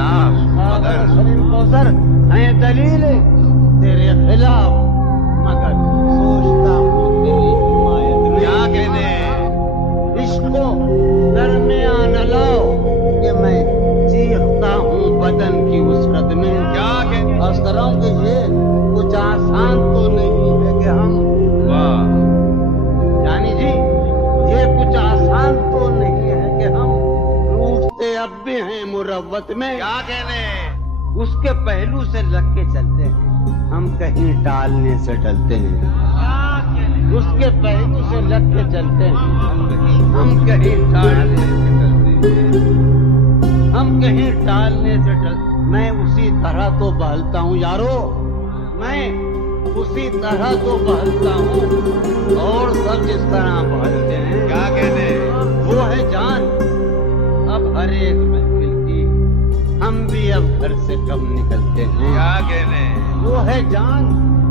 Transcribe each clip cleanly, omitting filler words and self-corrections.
خلاف مگر سلیم کوثر ہیں دلیل تیرے خلاف مگر سوچتا ہوں تیری حمایت میں کیا کہنے عشق کو درمیان لاؤ کہ میں چیختا ہوں بدن کی وسعت میں کیا کہنے عرض کر رہا ہوں کہ یہ کچھ آسان تو نہیں ہے کہ ہم واہ یعنی جی یہ کچھ آسان تو نہیں ہے کہ ہم روٹتے اب بھی ہیں مروت میں کیا کہنے اس کے پہلو سے لگ کے چلتے ہیں ہم کہیں ٹالنے سے ڈلتے ہیں اس کے پہلو سے لگ کے چلتے ہیں ہم کہیں ٹالنے سے ڈلتے ہیں ہم کہیں ٹالنے سے ڈلتے میں اسی طرح تو بہلتا ہوں یارو میں اسی طرح تو بہلتا ہوں اور سب جس طرح بہلتے ہیں کیا کہنے وہ ہے جان اب ہر ایک محفل کی ہم بھی اب گھر سے کم نکلتے ہیں کیا کہنے وہ ہے جان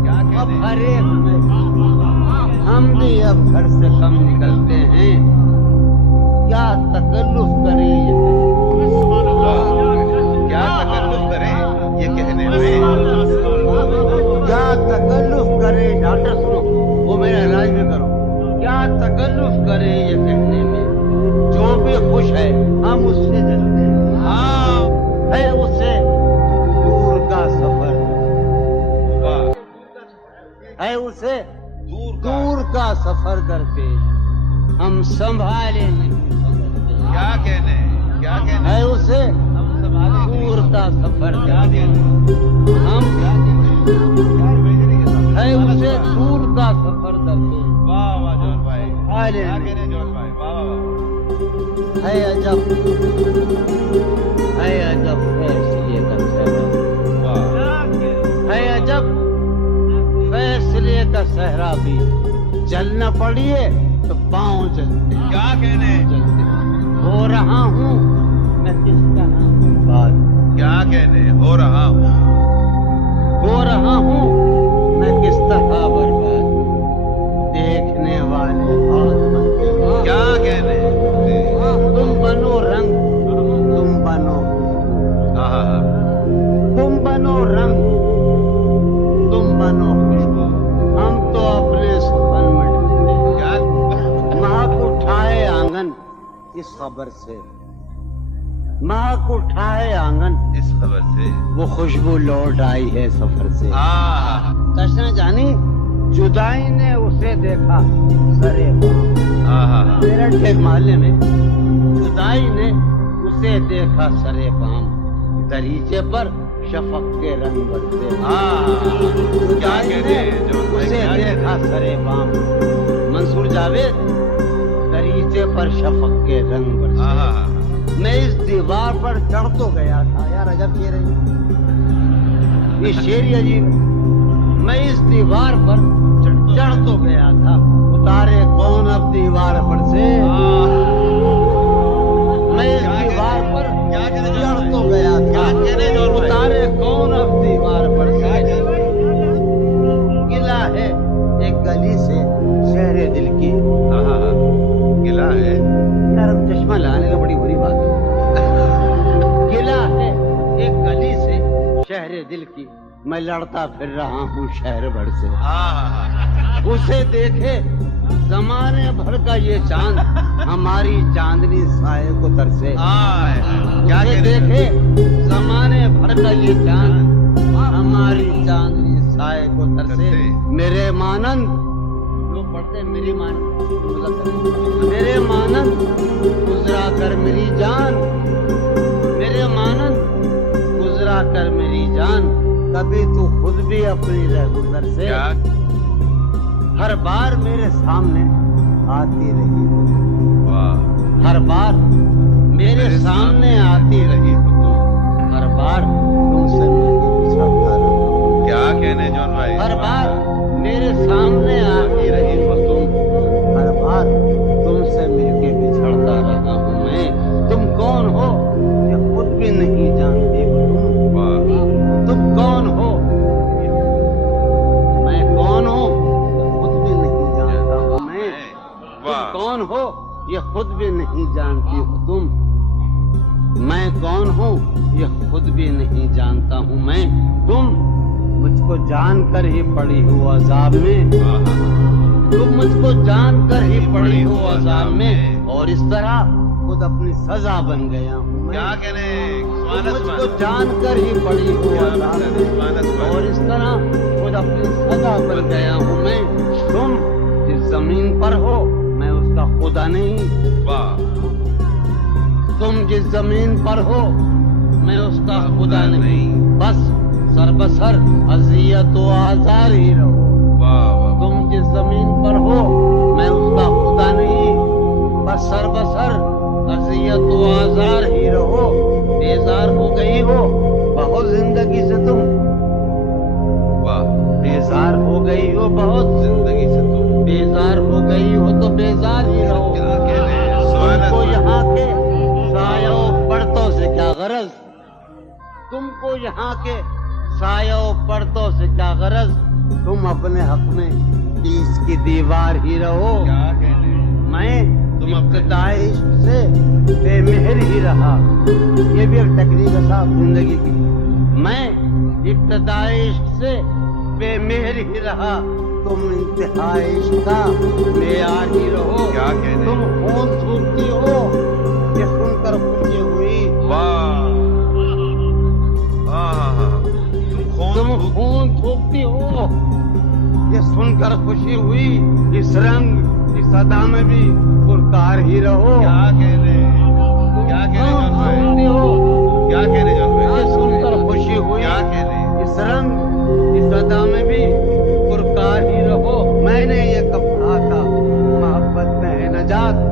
کیا اب کہنے ہر ایک محفل ہم بھی اب گھر سے کم نکلتے ہیں کیا تکلف کرے یہ کیا تکلف کریں یہ کہنے میں کیا تکلف کرے ڈاکٹر سنو وہ میرا علاج بھی کرو کیا تکلف کرے یہ کہنے میں جو بھی خوش ہے ہم اس سے جلتے ہیں ہاں ہے اسے دور کا سفر واہ ہے اسے دور دور کا سفر درپیش ہم سنبھالے نہیں سمجھتے کیا کہنے کیا کہنے ہے اسے دور کا سفر کیا کہنے ہم ہے اسے دور کا سفر درپیش واہ واہ جون بھائی حالے کیا نہیں کہنے جون بھائی واہ واہ ہے عجب فیصلے کا صحرا واہ ہے عجب فیصلے کا صحرا بھی چلنا پڑیے تو پاؤں چلتے ہیں کیا کہنے چلتے ہیں ہو رہا ہوں میں کس کا نام بات کیا کہنے ہو رہا ہوں ہو رہا ہوں میں کس طرح برباد دیکھنے والے ہاتھ بنتے ہیں کیا کہنے تم بنو رنگ تم بنو ہاں تم بنو رنگ تم بنو خوشبو ہم تو اپنے سفن میں ڈھونڈتے کیا مہک اٹھائے آنگن اس خبر سے مہک اٹھائے آنگن اس خبر سے وہ خوشبو لوٹ آئی ہے سفر سے ہاں کشنا جانی جدائی نے اسے دیکھا سرے پام ہاں میرٹھ کے محلے میں جدائی نے اسے دیکھا سرے پام دریچے پر شفق کے رنگ برسے کیا کہنے جون بھائی اسے کیا دیکھا کہنے سرے پام منصور جاوید دریچے پر شفق کے رنگ برسے ہاں میں اس دیوار پر چڑھ تو گیا تھا یار عجب شعر ہے یہ شعر ہی عجیب ہے میں اس دیوار پر چڑھ تو گیا تھا اتارے کون اب دیوار پر سے میں اس دیوار پر چڑھ تو گیا تھا اتارے کون اب دیوار پر سے گلا ہے ایک گلی سے شہر دل کی گلا ہے یار اب چشمہ لانے کا بڑی بری بات ہے گلا ہے ایک گلی سے شہر دل کی میں لڑتا پھر رہا ہوں شہر بھر سے اسے دیکھے زمانے بھر کا یہ چاند ہماری چاندنی سائے کو ترسے اسے دیکھے زمانے بھر کا یہ چاند ہماری چاندنی سائے کو ترسے میرے مانند لوگ پڑھتے میری مانند میرے مانند گزرا کر میری جان میرے مانند گزرا کر میری جان کبھی تو خود بھی اپنی رہ گزر سے ہر بار میرے سامنے آتی رہی ہر بار میرے سامنے آتی رہی ہر بار تم سے مل کے بچھڑتا رہا کیا کہنے جون بھائی ہر بار میرے سامنے آتی رہی تم ہر بار تم سے مل کے بچھڑتا رہا ہوں میں تم کون ہو یہ خود بھی نہیں جانتی ہو تم کون ہو میں کون ہوں یہ خود بھی نہیں جانتا ہوں میں تم کون ہو یہ خود بھی نہیں جانتی ہو تم میں کون ہوں یہ خود بھی نہیں جانتا ہوں میں تم مجھ کو جان کر ہی پڑی ہو عذاب میں تم مجھ کو جان کر ہی پڑی ہو عذاب میں اور اس طرح خود اپنی سزا بن گیا ہوں میں کیا کہنے تم مجھ کو جان کر ہی پڑی ہو عذاب میں اور اس طرح خود اپنی سزا بن گیا ہوں میں تم جس زمین پر ہو میں اس کا خدا نہیں تم جس زمین پر ہو میں اس کا خدا نہیں بس سر بسر اذیت و آزار ہی رہو تم جس زمین پر ہو میں اس کا خدا نہیں بس سر بسر اذیت و آزار ہی رہو بیزار ہو گئی ہو بہت زندگی سے تم بیزار ہو گئی ہو بہت زندگی سے تم بیزار ہو گئی ہو تو بیزار ہی رہو تم کو یہاں کے سایہ و پرتوں سے کیا غرض تم کو یہاں کے سایہ و پرتوں سے کیا غرض تم اپنے حق میں تیس کی دیوار ہی رہو میں ابتدائی عشق سے بے مہر ہی رہا یہ بھی ایک تقریب ہے صاحب زندگی کی میں ابتدائی عشق سے بے مہر ہی رہا تم انتہائی عشق کا معیار ہی رہو تم خون تھوکتی ہو یہ سن کر خوشی ہوئی تم خون تھوکتی ہو یہ سن کر خوشی ہوئی اس رنگ اس ادا میں بھی پرکار ہی رہو یہ سن کر خوشی ہوئی اس رنگ اس ادا میں بھی پرکار ہی رہو میں نے یہ کب کہا تھا محبت میں ہے نجات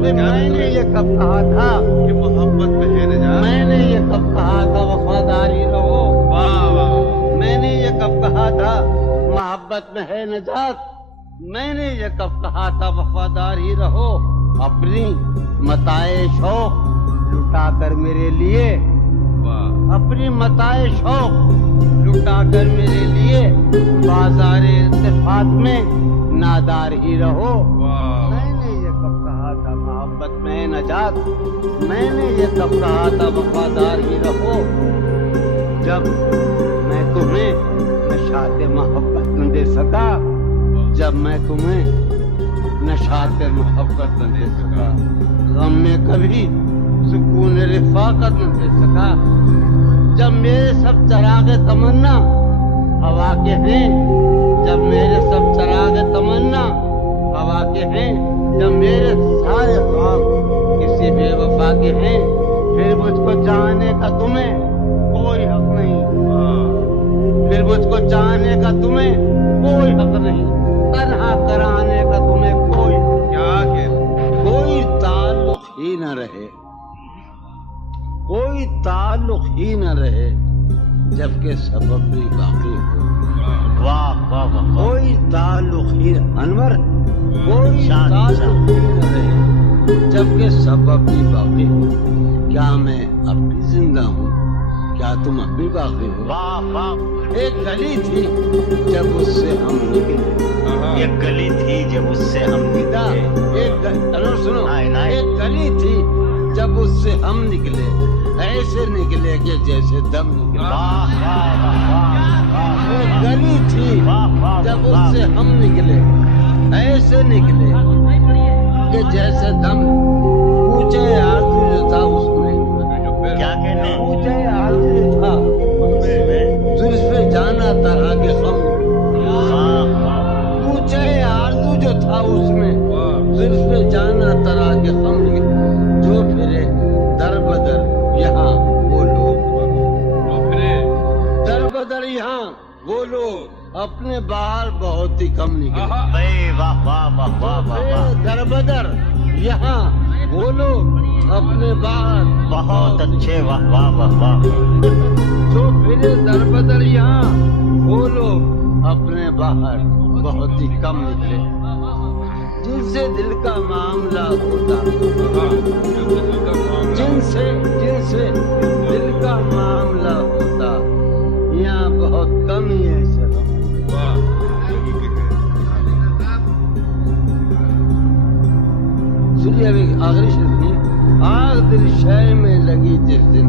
میں نے یہ کب کہا تھا کہ محبت میں ہے نجات میں نے یہ کب کہا تھا وفاداری رہو میں نے یہ کب کہا تھا محبت میں ہے نجات میں نے یہ کب کہا تھا وفادار ہی رہو اپنی متاع شوق لٹا کر میرے لیے اپنی متاع شوق لٹا کر میرے لیے بازار التفات میں نادار ہی رہو میں نے یہ کب کہا تھا محبت میں نجات میں نے یہ کب کہا تھا وفادار ہی رہو جب میں تمہیں نشاط محبت نہ دے سکا جب میں تمہیں نشاط محبت نہ دے سکا غم میں کبھی سکون رفاقت نہ دے سکا جب میرے سب چراغ تمنا ہوا کے ہیں جب میرے سب چراغ تمنا ہوا کے ہیں جب میرے سارے خواب کسی بے وفا کے ہیں پھر مجھ کو چاہنے کا تمہیں کوئی حق نہیں پھر مجھ کو چاہنے کا تمہیں کوئی حق نہیں تنہا کرانے کا تمہیں کوئی تعلق ہی نہ رہے کوئی تعلق ہی نہ رہے جبکہ سبب بھی باقی ہو واہ واہ کوئی تعلق ہی انور کوئی تعلق ہی نہ رہے جبکہ سبب بھی باقی ہو کیا میں اب بھی زندہ ہوں کیا تم اب بھی باقی ہو واہ واہ ایک گلی تھی جب اس سے ہم نکلے ایک گلی تھی جب اس سے ہم نکلے سنو ایک گلی تھی جب اس سے ہم نکلے ایسے نکلے کہ جیسے دم نکلے ایک گلی تھی جب اس سے ہم نکلے ایسے نکلے کہ جیسے دم پوچھے آرزو جو تھا اس میں کیا کہنے پوچھے آرزو جو تھا زلف جانا طرح کے غم پوچھے آرزو جو تھا اس میں زلف جانا طرح کے غم جو پھرے در بدر یہاں وہ لوگ در بدر یہاں وہ لوگ اپنے باہر بہت ہی کم نکلے در بدر یہاں وہ لوگ اپنے باہر بہت اچھے واہ واہ واہ واہ جو پھرے در بدر یہاں وہ لوگ اپنے باہر بہت ہی کم نکلے جن سے دل کا معاملہ ہوتا جن سے دل کا معاملہ ہوتا یہاں بہت کم ہی ہے سنیے ابھی آخری شرط آگ دل شے میں لگی جس دن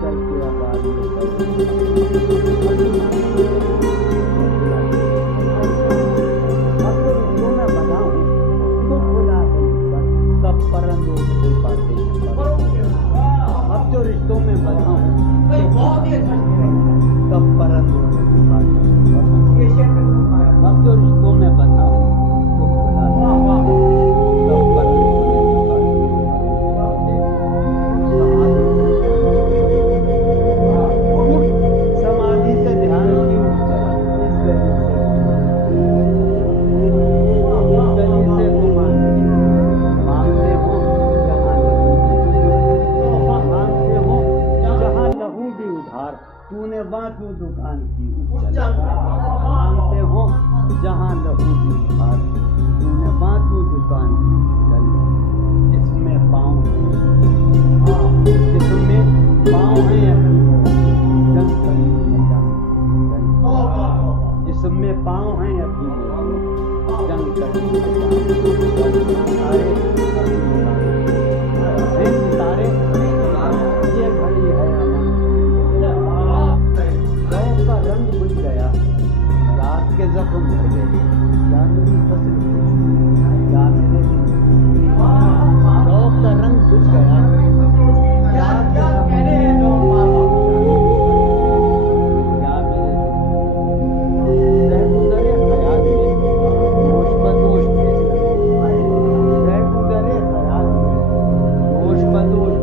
چل کے آباد اب تو رشتوں میں بنا ہوں تو بلا تب پرندوں کی باتیں اب جو رشتوں میں بنا ہوں تب پرندوں کی باتیں اب جو رشتوں میں بنا ہوں تو بلا تب پرندوں باطو دکان کی مانگتے ہو جہاں لہو بھی بہار تو نے باطو دکان کی جس میں پاؤں جس میں پاؤں ہیں جس میں پاؤں ہیں ابھی جنگ ستارے یہ گھڑی ہے رنگ بجھ گیا رات کے زخم بھر گئے یا میری فصل یا میرے شوق کا رنگ بجھ گیا رات کے زخم یا میرے رہ گزرے خیال میں دوش بدوش رہ گزرے خیال میں دوش بدوش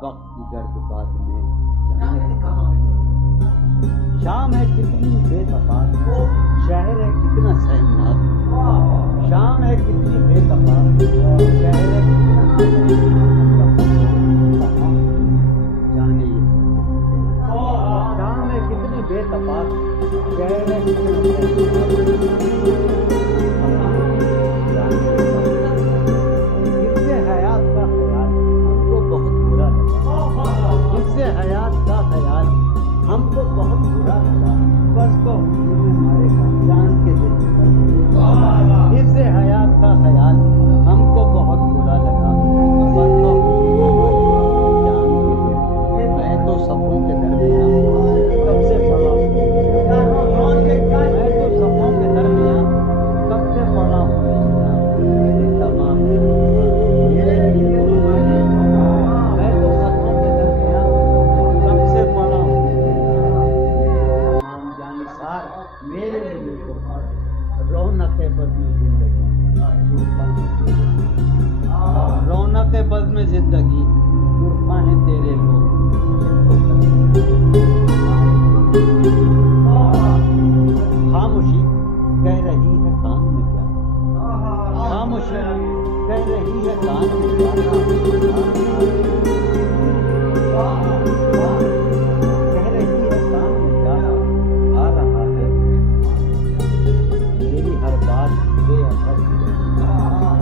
وقت کی گرد بات میں شام ہے کتنی بے تفاق شہر ہے کتنا سہمناک شام ہے کتنی بے تفاق شہر ہے جانے یہ شام ہے کتنی بے تفاق شہر ہے حیات کا خیال ہم کو بہت برا لگا بس کو ہمارے جان کے دل حفظ حیات کا خیال ہم کو بہت برا لگا بس کو جان کے دل میں تو سبوں کے درمیان کب سے پڑا ہوں میں تو سبوں کے درمیان کب سے پڑا ہوں تمام رونق بزم میں زندگی طرفہ ہیں تیرے لوگ خاموشی کہہ رہی ہے کان میں کیا خاموشی کہہ رہی ہے کان میں کیا کہہ رہی ہے کان میں کیا آ رہا ہے میری ہر بات بے اثر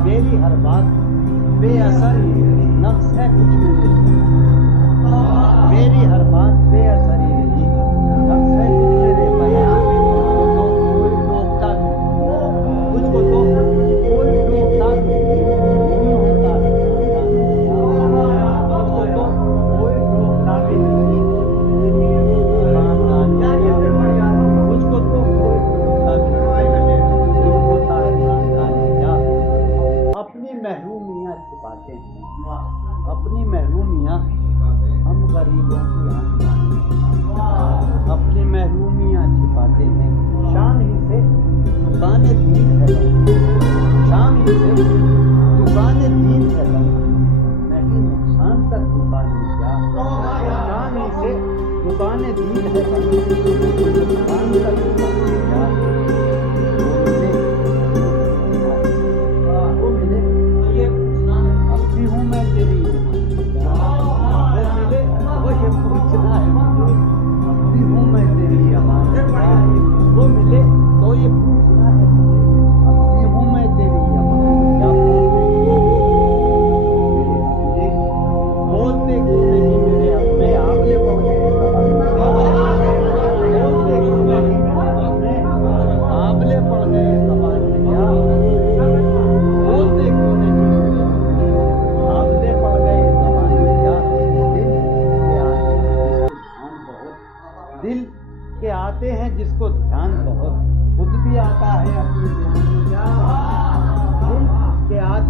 میری ہر بات بے اثر نقص ہے کچھ میرے میری ہر بات بے اثر ہی رہی نقص ہے کچھ میرے بیان تو کوئی ٹوکتا کچھ کو تو کوئی ٹوکتا نہیں ہوتا کچھ کو تو کوئی ٹوکتا بھی نہیں کچھ کو تو کوئی ٹوکتا بھی نہیں ہوتا ہے اپنی محرومیاں چھپاتے ہیں اپنی محرومیاں ہم غریبوں کی آنکھ اپنی محرومیاں چھپاتے ہیں شان ہی سے دکان دین ہے شان ہی سے دکان دین ہے نہیں نقصان تک دکان کیا شان ہی سے دکان دین ہے نقصان تک دکان کیا وہ ملے تو یہ پوچھنا ہے ابھی ہوں میں تیری امان کیا بولتے کیوں نہیں میرے میں آپ نے پہنچے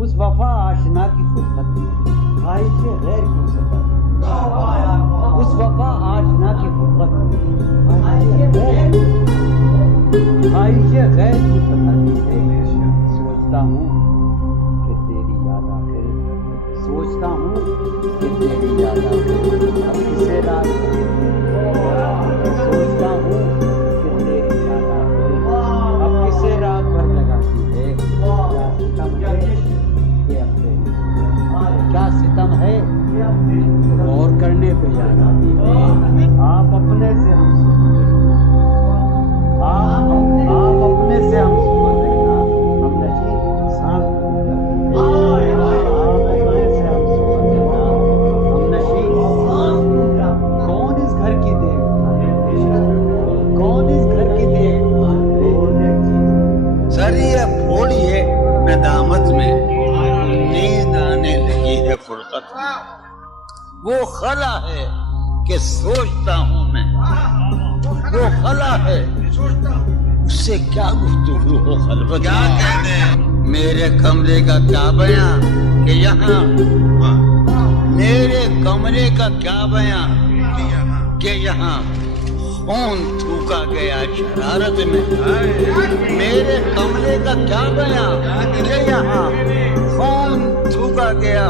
اس وفا آشنا کی فرقت میں خواہش غیر کو سفر اس وفا آشنا کی فرقت میں خواہش غیر کو ستاتی ہے سوچتا ہوں کہ تیری یاد آخر سوچتا ہوں کہ تیری یاد آخر اب کسے رات سوچتا ہوں کہ تیری یاد آخر اب کسے رات پر لگاتی ہے کیا ستم ہے غور کرنے پہ یاد آتی ہے آپ اپنے سے ہم آپ اپنے سے ہم صبح دیکھنا ہم نشی سانس آپ اپنے سے ہم صبح دیکھنا ہم نشی کون اس گھر کی دیکھ کون اس گھر کی دیکھ سر یہ پھوڑیے ندامت میں نیند آنے لگی ہے فرقت وہ خلا ہے کہ سوچتا ہوں میں وہ خلا ہے اس سے کیا گفتگو ہو خلوت کیا کہتے ہیں میرے کمرے کا کیا بیان کہ یہاں میرے کمرے کا کیا بیان کہ یہاں خون تھوکا گیا شرارت میں میرے کمرے کا کیا بیان کہ یہاں خون تھوکا گیا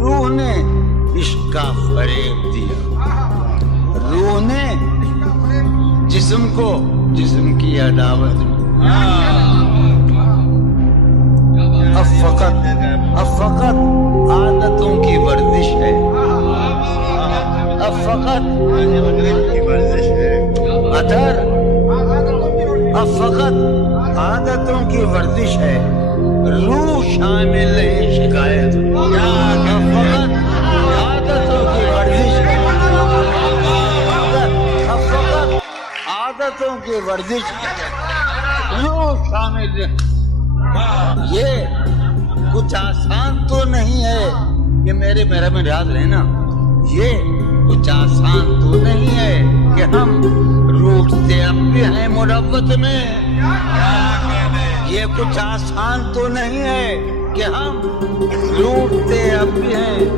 روح نے عشق کا فریب دیا روح نے جسم کو جسم کی عداوت میں اب فقط عادتوں کی ورزش ہے اب فقط ادھر اب فقط عادتوں کی ورزش ہے روح شامل نہیں شکایت اب فقط عادتوں کی ورزش ہے اب فقط عادتوں کی ورزش روح شامل یہ کچھ آسان تو نہیں ہے کہ میرا میں یاد رہنا یہ کچھ آسان تو نہیں ہے کہ ہم روٹتے اب بھی ہیں مروت میں یہ کچھ آسان تو نہیں ہے کہ ہم روٹتے اب بھی ہیں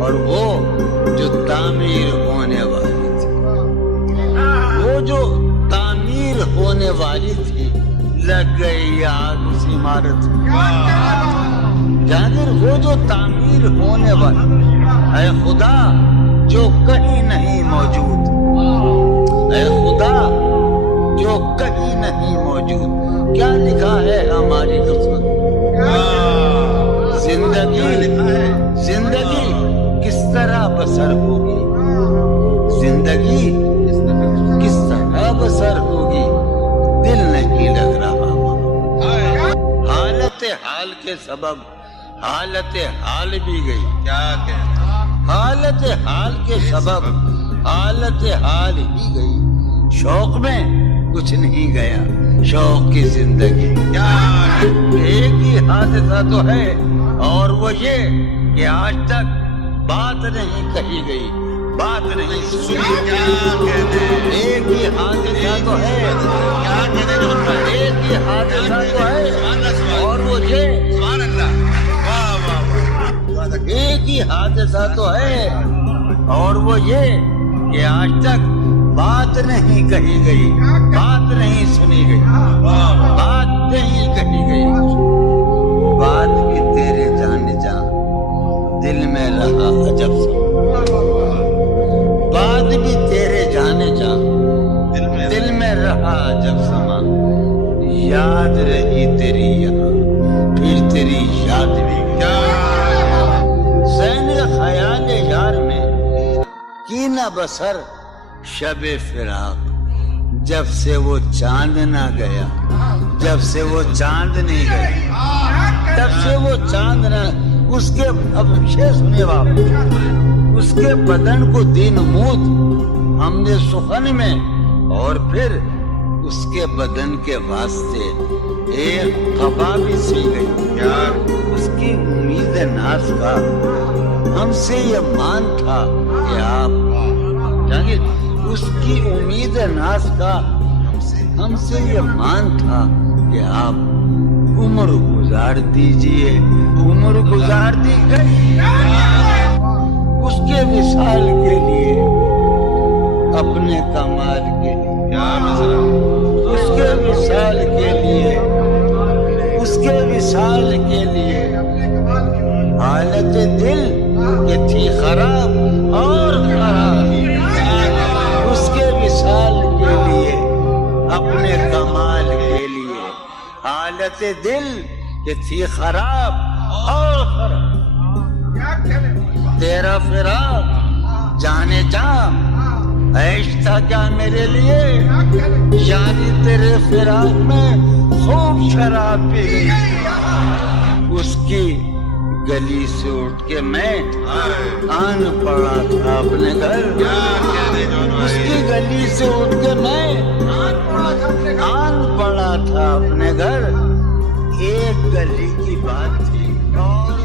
اور وہ جو تعمیر ہونے والی تھی وہ جو تعمیر ہونے والی تھی لگ گئی آگ اس عمارت جاگر وہ جو تعمیر ہونے والی اے خدا جو کہیں نہیں موجود اے خدا جو کہیں نہیں موجود کیا لکھا ہے ہماری قسمت زندگی کس طرح بسر ہوگی زندگی کس طرح بسر ہوگی دل نہیں لگ رہا حالت حال کے سبب حالت حال بھی گئی کیا حالت حال کے سبب حالت حال ہی گئی شوق میں کچھ نہیں گیا شوق کی زندگی ایک ہی حادثہ تو ہے اور وہ یہ کہ آج تک بات نہیں کہی گئی بات نہیں سنی ایک ہی حادثہ تو ہے ایک ہی حادثہ تو ہے اور وہ یہ ایک ہی حادثہ تو ہے اور وہ یہ کہ آج تک بات نہیں کہی گئی بات نہیں سنی گئی بات نہیں کہی گئی بات بھی تیرے جانے جا دل میں رہا عجب سا بات بھی تیرے جانے جا دل میں رہا عجب سما یاد رہی تیری یہاں پھر تیری یاد بھی ذہن خیال یار میں کی نہ بسر شب فراق جب سے وہ چاند نہ گیا جب سے وہ چاند نہیں گیا جب سے وہ چاند نہ اس کے اب شے سنے واپس اس کے بدن کو دین موت ہم نے سخن میں اور پھر اس کے بدن کے واسطے ایک قبا بھی سی گئی اس کی امید ناز کا ہم سے یہ مان تھا کہ آپ جانگے اس کی امید ناز کا ہم سے یہ مان تھا کہ آپ عمر گزار گزار دیجئے عمر گزار دی گئی اس کے وصال کے لیے اپنے کمال کے لیے کیا مسئلہ اس کے وصال کے لیے اس کے وصال کے لیے حالت دل کہ تھی خراب اور خراب اس کے وصال کے لیے اپنے کمال کے لیے حالت دل کہ تھی خراب اور خراب تیرا فراق جانے جاں عیش تھا کیا میرے لیے یعنی تیرے فراق میں خوب شراب پی گئی اس کی گلی سے اٹھ کے میں آن پڑا تھا اپنے گھر اس کی گلی سے اٹھ کے میں آن پڑا تھا اپنے گھر ایک گلی کی بات تھی اور